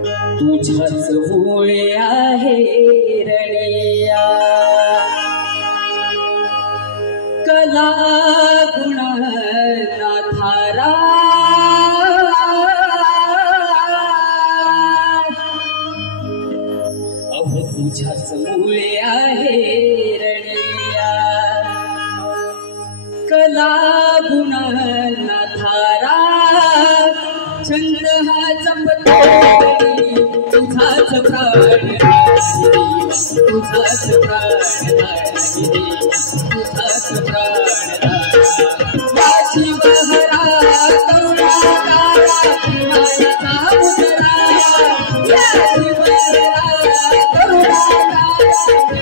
तुझ्याच मुळे आहे रडिया कला गुणांना थारा अहो तुझ्याच मुळे आहे रडिया कला गुणांना थारा छंद हा जपतो तुझाच प्राण तुझाच प्राण तुझाच प्राण या शिवहरा करुणाकारा मानसा मुद्रा या शिवहरा करुणाकारा मानसा